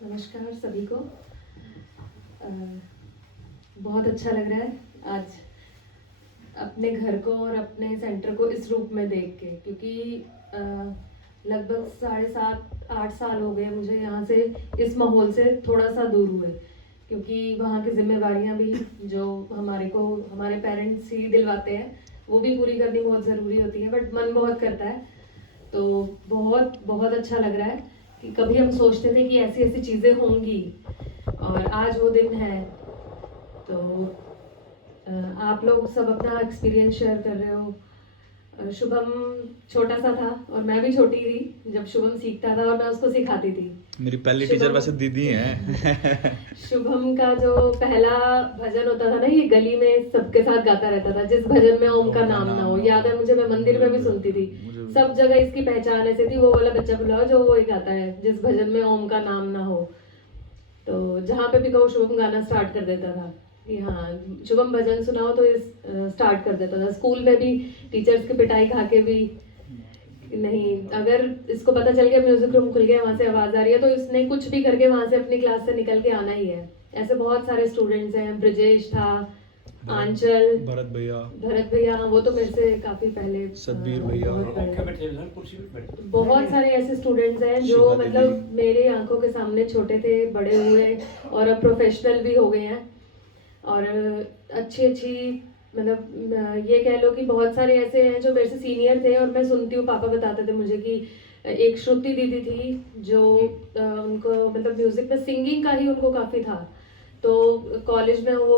नमस्कार सभी को। बहुत अच्छा लग रहा है आज अपने घर को और अपने सेंटर को इस रूप में देख के, क्योंकि लगभग 7.5-8 साल हो गए मुझे यहाँ से इस माहौल से थोड़ा सा दूर हुए, क्योंकि वहाँ की जिम्मेवारियाँ भी जो हमारे पेरेंट्स ही दिलवाते हैं वो भी पूरी करनी बहुत ज़रूरी होती है, बट मन बहुत करता है। तो बहुत बहुत अच्छा लग रहा है कि कभी हम सोचते थे कि ऐसी ऐसी चीज़ें होंगी और आज वो दिन है। तो आप लोग सब अपना एक्सपीरियंस शेयर कर रहे हो। शुभम छोटा सा था और मैं भी छोटी थी जब शुभम सीखता था और मैं उसको सिखाती थी। मेरी पहली टीचर वैसे दीदी हैं। शुभम का जो पहला भजन होता था ना, ये गली में सबके साथ गाता रहता था, जिस भजन में ओम का नाम ना हो। याद है मुझे, मैं मंदिर में भी सुनती थी, सब जगह इसकी पहचान ऐसे थी, वो वाला बच्चा बुलाओ जो वो ही गाता है जिस भजन में ओम का नाम ना हो। तो जहाँ पे भी कहो शुभम गाना स्टार्ट कर देता था कि हाँ शुभम भजन सुनाओ, तो इस स्टार्ट कर देता था। स्कूल में भी टीचर्स की पिटाई खा के भी नहीं, अगर इसको पता चल गया म्यूजिक रूम खुल गया, वहां से आवाज आ रही है, तो इसने कुछ भी करके वहां से अपनी क्लास से निकल के आना ही है। ऐसे बहुत सारे स्टूडेंट्स हैं, ब्रजेश था, आंचल, भरत भैया, वो तो मेरे से काफी पहले, सतबीर भैया, बहुत सारे ऐसे स्टूडेंट्स हैं जो मतलब मेरे आंखों के सामने छोटे थे, बड़े हुए और अब प्रोफेशनल भी हो गए हैं। और अच्छी अच्छी मतलब ये कह लो कि बहुत सारे ऐसे हैं जो मेरे से सीनियर थे और मैं सुनती हूँ, पापा बताते थे मुझे कि एक श्रुति दीदी थी जो उनको मतलब म्यूजिक में सिंगिंग का ही उनको काफ़ी था। तो कॉलेज में वो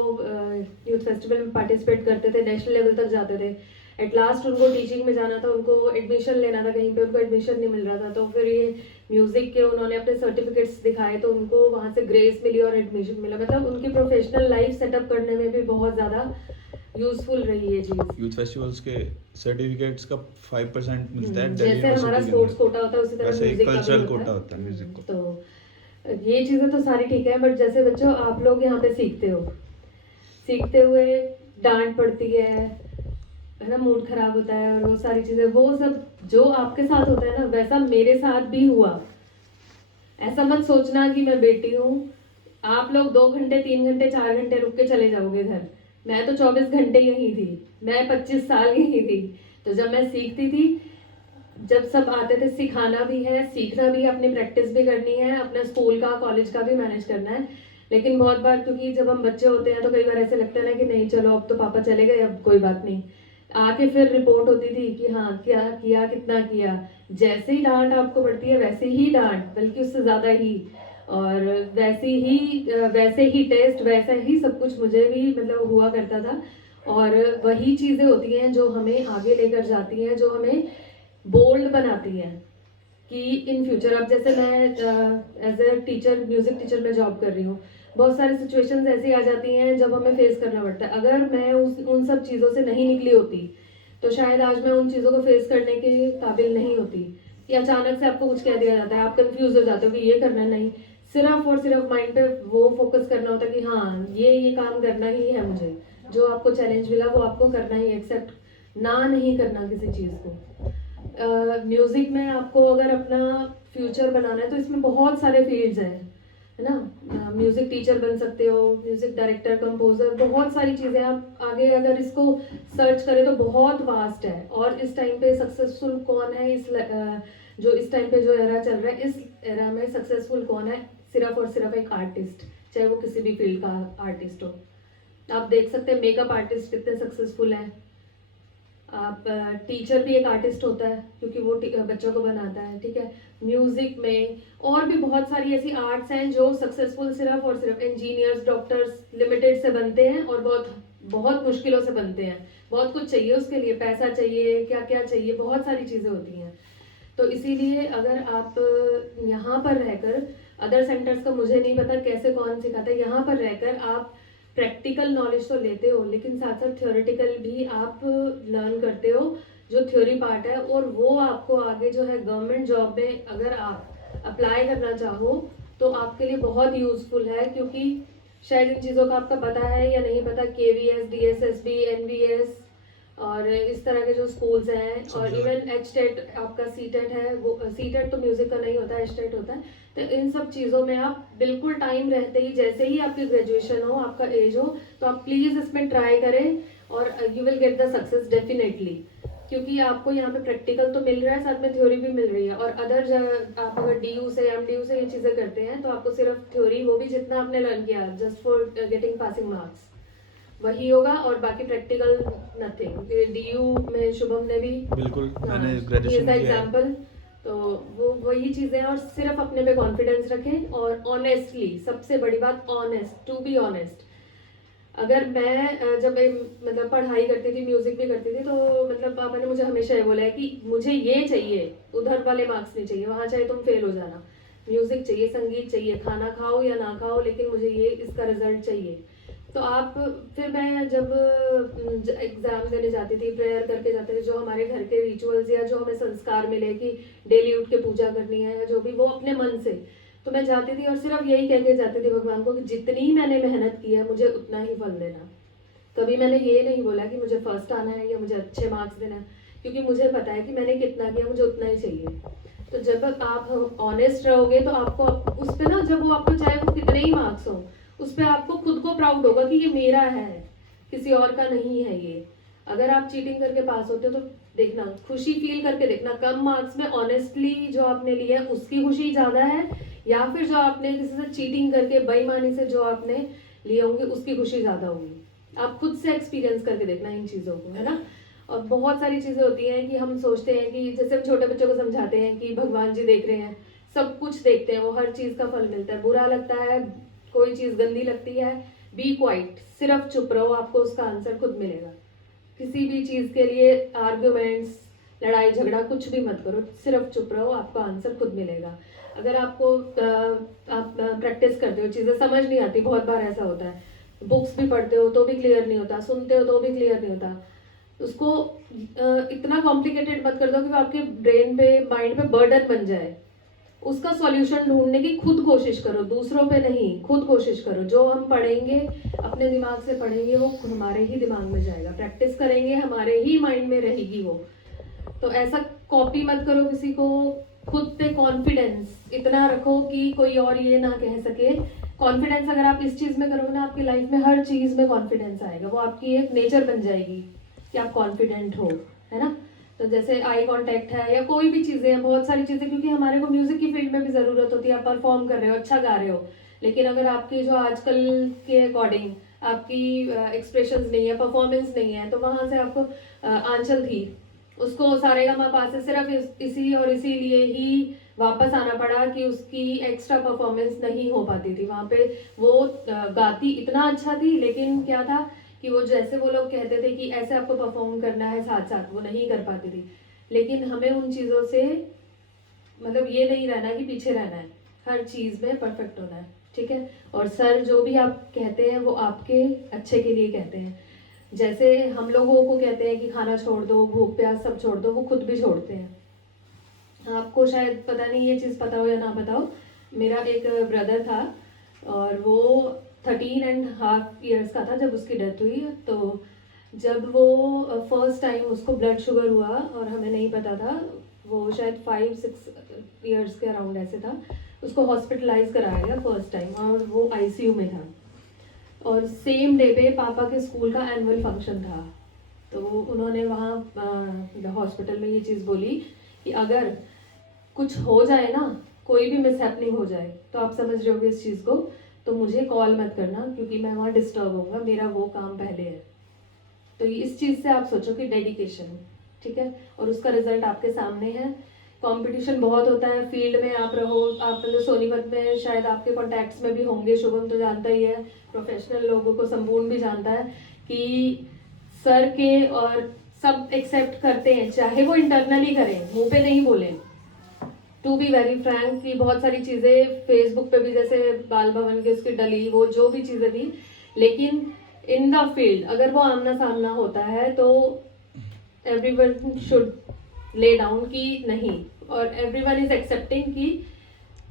यूथ फेस्टिवल में पार्टिसिपेट करते थे, नेशनल लेवल तक जाते थे। एट लास्ट उनको टीचिंग में जाना था, उनको एडमिशन लेना था कहीं पे, उनको एडमिशन नहीं मिल रहा था। तो फिर ये म्यूजिक के उन्होंने अपने सर्टिफिकेट्स दिखाए तो उनको वहाँ से ग्रेस मिली और एडमिशन मिला। मतलब उनकी प्रोफेशनल लाइफ सेटअप करने में भी बहुत ज़्यादा यूजफुल रही है चीज़। यूथ फेस्टिवल्स के सर्टिफिकेट्स का 5% मिलता है जैसे हमारा स्पोर्ट्स कोटा होता है उसी तरह म्यूजिक का कल्चरल भी कोटा होता है म्यूजिक को। तो ये चीज़ें तो सारी ठीक है, बट जैसे बच्चों आप लोग यहाँ पे सीखते हुए डांट पड़ती है ना, मूड खराब होता है और वो सारी चीजें, वो सब जो आपके साथ होता है ना, वैसा मेरे साथ भी हुआ। ऐसा मत सोचना कि मैं बेटी हूँ, आप लोग 2 घंटे 3 घंटे 4 घंटे रुक के चले जाओगे घर, मैं तो 24 घंटे यहीं थी, मैं 25 साल यहीं थी। तो जब मैं सीखती थी, जब सब आते थे, सिखाना भी है, सीखना भी है, अपनी प्रैक्टिस भी करनी है, अपना स्कूल का कॉलेज का भी मैनेज करना है। लेकिन बहुत बार क्योंकि जब हम बच्चे होते हैं तो कई बार ऐसे लगता है ना कि नहीं चलो अब तो पापा चले गए, अब कोई बात नहीं। आके फिर रिपोर्ट होती थी कि हाँ क्या किया, कितना किया। जैसे ही डांट आपको पड़ती है वैसे ही डांट, बल्कि उससे ज्यादा ही, और वैसे ही टेस्ट, वैसा ही सब कुछ मुझे भी मतलब हुआ करता था। और वही चीजें होती हैं जो हमें आगे लेकर जाती हैं, जो हमें बोल्ड बनाती हैं कि इन फ्यूचर, अब जैसे मैं as a teacher, music teacher में जॉब कर रही हूँ, बहुत सारी सिचुएशंस ऐसी आ जाती हैं जब हमें फेस करना पड़ता है। अगर मैं उन सब चीज़ों से नहीं निकली होती तो शायद आज मैं उन चीज़ों को फेस करने के काबिल नहीं होती। कि अचानक से आपको कुछ कह दिया जाता है, आप कंफ्यूज हो जाते हो कि ये करना नहीं, सिर्फ और सिर्फ माइंड पे वो फोकस करना होता है कि हाँ ये काम करना ही है मुझे, जो आपको चैलेंज मिला वो आपको करना ही, एक्सेप्ट ना नहीं करना किसी चीज़ को। म्यूजिक में आपको अगर अपना फ्यूचर बनाना है तो इसमें बहुत सारे फील्ड्स हैं, है ना। म्यूजिक टीचर बन सकते हो, म्यूजिक डायरेक्टर, कंपोजर, बहुत सारी चीजें आप आगे अगर इसको सर्च करें तो बहुत वास्ट है। और इस टाइम पे सक्सेसफुल कौन है, जो इस टाइम पे जो एरा चल रहा है, इस एरा में सक्सेसफुल कौन है, सिर्फ और सिर्फ एक आर्टिस्ट, चाहे वो किसी भी फील्ड का आर्टिस्ट हो। आप देख सकते हैं मेकअप आर्टिस्ट कितने सक्सेसफुल हैं। आप टीचर भी एक आर्टिस्ट होता है क्योंकि वो बच्चों को बनाता है, ठीक है। म्यूजिक में और भी बहुत सारी ऐसी आर्ट्स हैं जो सक्सेसफुल सिर्फ और सिर्फ इंजीनियर्स, डॉक्टर्स, लिमिटेड से बनते हैं और बहुत बहुत मुश्किलों से बनते हैं। बहुत कुछ चाहिए उसके लिए, पैसा चाहिए, क्या क्या चाहिए, बहुत सारी चीज़ें होती हैं। तो इसीलिए अगर आप यहाँ पर रहकर, अदर सेंटर्स का मुझे नहीं पता कैसे कौन सिखाता है, यहाँ पर रहकर आप प्रैक्टिकल नॉलेज तो लेते हो लेकिन साथ साथ थ्योरेटिकल भी आप लर्न करते हो, जो थ्योरी पार्ट है, और वो आपको आगे जो है गवर्नमेंट जॉब में अगर आप अप्लाई करना चाहो तो आपके लिए बहुत यूजफुल है। क्योंकि शायद इन चीज़ों का आपका पता है या नहीं पता, KVS, DSSB, NVS, और इस तरह के जो स्कूल्स हैं, और Subject. इवन एच-टेट आपका सी-टेट है, वो सी-टेट तो म्यूज़िक का नहीं होता है, एच-टेट होता है। तो इन सब चीज़ों में आप बिल्कुल टाइम रहते ही, जैसे ही आपकी ग्रेजुएशन हो, आपका एज हो, तो आप प्लीज़ इसमें ट्राई करें और you will get the success definitely. क्योंकि आपको यहाँ पे प्रैक्टिकल तो मिल रहा है, साथ में थ्योरी भी मिल रही है। और आप अगर DU से MDU से ये चीज़ें करते हैं तो आपको सिर्फ थ्योरी, वो भी जितना आपने लर्न किया just for getting passing marks, वही होगा, और बाकी प्रैक्टिकल नथिंग। DU में शुभम ने भी बिल्कुल, मैंने ग्रेजुएशन किया है। एग्जाम्पल, तो वो वही चीज़ें हैं। और सिर्फ अपने पे कॉन्फिडेंस रखें और ऑनेस्टली, सबसे बड़ी बात ऑनेस्ट, टू बी ऑनेस्ट। अगर मैं जब मतलब पढ़ाई करती थी, म्यूजिक भी करती थी, तो मतलब पापा ने मुझे हमेशा ये बोला है कि मुझे ये चाहिए, उधर वाले मार्क्स नहीं चाहिए, वहाँ चाहे तुम फेल हो जाना, म्यूजिक चाहिए, संगीत चाहिए, खाना खाओ या ना खाओ, लेकिन मुझे ये इसका रिजल्ट चाहिए। तो आप फिर मैं जब एग्जाम देने जाती थी, प्रेयर करके जाते थे, जो हमारे घर के रिचुअल्स या जो हमें संस्कार मिले कि डेली उठ के पूजा करनी है या जो भी, वो अपने मन से, तो मैं जाती थी और सिर्फ यही कह के जाती थी भगवान को कि जितनी मैंने मेहनत की है मुझे उतना ही फल देना। कभी मैंने ये नहीं बोला कि मुझे फर्स्ट आना है या मुझे अच्छे मार्क्स देना है, क्योंकि मुझे पता है कि मैंने कितना किया, मुझे उतना ही चाहिए। तो जब आप ऑनेस्ट रहोगे तो आपको उस पर ना, जब वो आपको चाहे वो कितने ही मार्क्स हो, उस पर आपको खुद को प्राउड होगा कि ये मेरा है, किसी और का नहीं है ये। अगर आप चीटिंग करके पास होते हो तो देखना, खुशी फील करके देखना, कम मार्क्स में ऑनेस्टली जो आपने लिया है उसकी खुशी ज़्यादा है, या फिर जो आपने किसी से चीटिंग करके बेईमानी से जो आपने लिए होंगे उसकी खुशी ज़्यादा होगी। आप खुद से एक्सपीरियंस करके देखना इन चीज़ों को, है ना। और बहुत सारी चीज़ें होती हैं कि हम सोचते हैं कि जैसे हम छोटे बच्चों को समझाते हैं कि भगवान जी देख रहे हैं, सब कुछ देखते हैं, वो हर चीज़ का फल मिलता है। बुरा लगता है, कोई चीज़ गंदी लगती है, बी क्वाइट, सिर्फ चुप रहो, आपको उसका आंसर खुद मिलेगा। किसी भी चीज़ के लिए आर्ग्यूमेंट्स, लड़ाई झगड़ा कुछ भी मत करो, सिर्फ चुप रहो, आपको आंसर खुद मिलेगा। अगर आपको आप प्रैक्टिस करते हो, चीज़ें समझ नहीं आती, बहुत बार ऐसा होता है, बुक्स भी पढ़ते हो तो भी क्लियर नहीं होता, सुनते हो तो भी क्लियर नहीं होता, उसको इतना कॉम्प्लिकेटेड मत कर दो कि वो आपके ब्रेन पे, माइंड पे बर्डन बन जाए। उसका सॉल्यूशन ढूंढने की खुद कोशिश करो, दूसरों पे नहीं, खुद कोशिश करो। जो हम पढ़ेंगे, अपने दिमाग से पढ़ेंगे, वो हमारे ही दिमाग में जाएगा, प्रैक्टिस करेंगे, हमारे ही माइंड में रहेगी वो। तो ऐसा कॉपी मत करो किसी को, खुद पे कॉन्फिडेंस इतना रखो कि कोई और ये ना कह सके। कॉन्फिडेंस अगर आप इस चीज़ में करोगे ना, आपकी लाइफ में हर चीज़ में कॉन्फिडेंस आएगा, वो आपकी एक नेचर बन जाएगी कि आप कॉन्फिडेंट हो, है ना। तो जैसे आई कांटेक्ट है या कोई भी चीज़ें हैं, बहुत सारी चीज़ें, क्योंकि हमारे को म्यूजिक की फील्ड में भी ज़रूरत होती है, आप परफॉर्म कर रहे हो, अच्छा गा रहे हो, लेकिन अगर आपकी जो आजकल के अकॉर्डिंग आपकी एक्सप्रेशंस नहीं है, परफॉर्मेंस नहीं है, तो वहाँ से आपको आंचल थी, उसको सारेगामापा से सिर्फ इसी और इसीलिए ही वापस आना पड़ा कि उसकी एक्स्ट्रा परफॉर्मेंस नहीं हो पाती थी वहाँ पे। वो गाती इतना अच्छा थी, लेकिन क्या था कि वो जैसे वो लोग कहते थे कि ऐसे आपको परफॉर्म करना है साथ साथ, वो नहीं कर पाती थी। लेकिन हमें उन चीज़ों से मतलब ये नहीं रहना कि पीछे रहना है, हर चीज़ में परफेक्ट होना है, ठीक है। और सर जो भी आप कहते हैं वो आपके अच्छे के लिए कहते हैं। जैसे हम लोगों को कहते हैं कि खाना छोड़ दो, भूख प्यास सब छोड़ दो, वो खुद भी छोड़ते हैं। आपको शायद पता नहीं ये चीज़ पता हो या ना पता हो, मेरा एक ब्रदर था और वो 13.5 years का था जब उसकी डेथ हुई। तो जब वो फर्स्ट टाइम उसको ब्लड शुगर हुआ और हमें नहीं पता था, वो शायद 5-6 years के अराउंड ऐसे था, उसको हॉस्पिटलाइज कराया गया फर्स्ट टाइम और वो ICU में था। और सेम डे पे पापा के स्कूल का एनुअल फंक्शन था, तो उन्होंने वहाँ हॉस्पिटल में ये चीज़ बोली कि अगर कुछ हो जाए ना, कोई भी मिसहैपनिंग हो जाए, तो आप समझ रहे होगे इस चीज़ को, तो मुझे कॉल मत करना क्योंकि मैं वहाँ डिस्टर्ब होऊंगा, मेरा वो काम पहले है। तो इस चीज़ से आप सोचो कि डेडिकेशन, ठीक है, और उसका रिजल्ट आपके सामने है। कंपटीशन बहुत होता है फील्ड में, आप रहो, आप सोनीपत में शायद आपके कॉन्टैक्ट्स में भी होंगे, शुभम तो जानता ही है, प्रोफेशनल लोगों को संपूर्ण भी जानता है कि सर के और सब एक्सेप्ट करते हैं, चाहे वो इंटरनली करें, मुंह पे नहीं बोले। टू बी वेरी फ्रैंक कि बहुत सारी चीज़ें फेसबुक पे भी, जैसे बाल भवन के उसकी डली, वो जो भी चीज़ें थी, लेकिन इन द फील्ड अगर वो आमना सामना होता है तो एवरीवन शुड ले डाउन कि नहीं, और एवरीवन इज एक्सेप्टिंग कि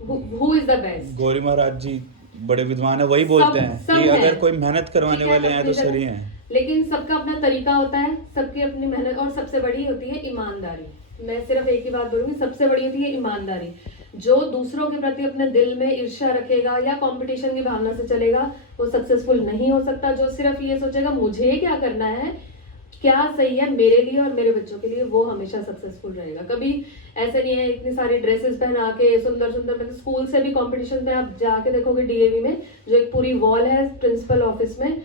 who is the best. Gauri Maharaj ji बड़े विद्वान है वही बोलते हैं सब कि हैं। अगर कोई मेहनत करवाने ठीक है, वाले हैं तो अपनी सही जगह। हैं। लेकिन सबका अपना तरीका होता है, सबकी अपनी मेहनत, और सबसे बड़ी होती है ईमानदारी। मैं सिर्फ एक ही बात बोलूंगी, सबसे बड़ी होती है ईमानदारी। जो दूसरों के प्रति अपने दिल में ईर्ष्या रखेगा या कंपटीशन की भावना से चलेगा, वो सक्सेसफुल नहीं हो सकता। जो सिर्फ ये सोचेगा मुझे क्या करना है, क्या सही है मेरे लिए और मेरे बच्चों के लिए, वो हमेशा सक्सेसफुल रहेगा। कभी ऐसे नहीं है इतनी सारी ड्रेसेस पहना के सुंदर सुंदर, मतलब स्कूल से भी कंपटीशन में आप जाके देखोगे डीएवी में, जो एक पूरी वॉल है प्रिंसिपल ऑफिस में,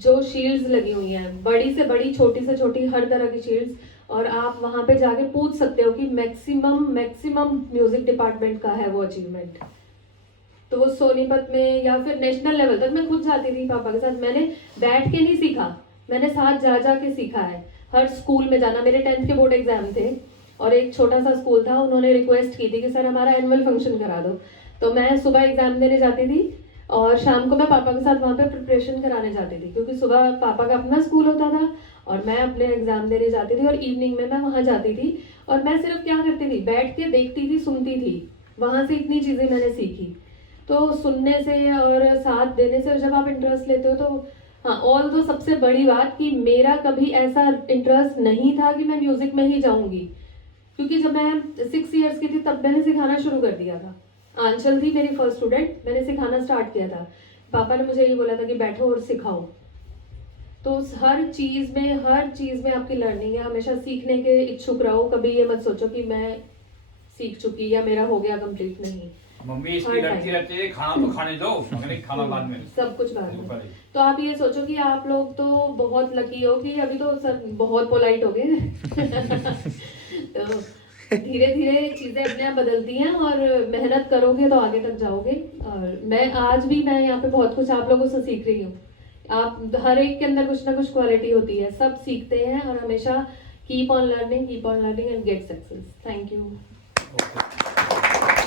जो शील्ड्स लगी हुई हैं, बड़ी से बड़ी छोटी से छोटी हर तरह की शील्ड्स, और आप वहां पे जाके पूछ सकते हो कि मैक्सिमम म्यूजिक डिपार्टमेंट का है वो अचीवमेंट। तो वो सोनीपत में या फिर नेशनल लेवल तक मैं खुद जाती थी पापा के साथ। मैंने बैठ के नहीं सीखा, मैंने साथ जा के सीखा है। हर स्कूल में जाना, मेरे 10th के बोर्ड एग्जाम थे और एक छोटा सा स्कूल था, उन्होंने रिक्वेस्ट की थी कि सर हमारा एनुअल फंक्शन करा दो। तो मैं सुबह एग्जाम देने जाती थी और शाम को मैं पापा के साथ वहाँ पे प्रिपरेशन कराने जाती थी, क्योंकि सुबह पापा का अपना स्कूल होता था और मैं अपने एग्जाम देने जाती थी, और इवनिंग में मैं वहाँ जाती थी। और मैं सिर्फ क्या करती थी, बैठ के देखती थी, सुनती थी। वहाँ से इतनी चीज़ें मैंने सीखी। तो सुनने से और साथ देने से जब आप इंटरेस्ट लेते हो तो हाँ, ऑल तो सबसे बड़ी बात कि मेरा कभी ऐसा इंटरेस्ट नहीं था कि मैं म्यूजिक में ही जाऊंगी, क्योंकि जब मैं 6 इयर्स की थी तब मैंने सिखाना शुरू कर दिया था। आंचल थी मेरी फर्स्ट स्टूडेंट, मैंने सिखाना स्टार्ट किया था। पापा ने मुझे ये बोला था कि बैठो और सिखाओ। तो हर चीज में आपकी लर्निंग है, हमेशा सीखने के इच्छुक रहो। कभी ये मत सोचो कि मैं सीख चुकी या मेरा हो गया कंप्लीट, नहीं। मम्मी इसकी लड़ती रहती है, खाना तो खाने दो, मगर नहीं खाना बाद में, सब कुछ बाद में। तो आप ये सोचो कि आप लोग तो बहुत लकी हो कि अभी तो सब बहुत पोलाइट हो गए तो धीरे धीरे चीजें अपने आप बदलती हैं और मेहनत करोगे तो आगे तक जाओगे। और मैं यहाँ पे बहुत कुछ आप लोगों से सीख रही हूँ। आप हर एक के अंदर कुछ ना कुछ क्वालिटी होती है, सब सीखते हैं और हमेशा keep on learning and get success. Thank you.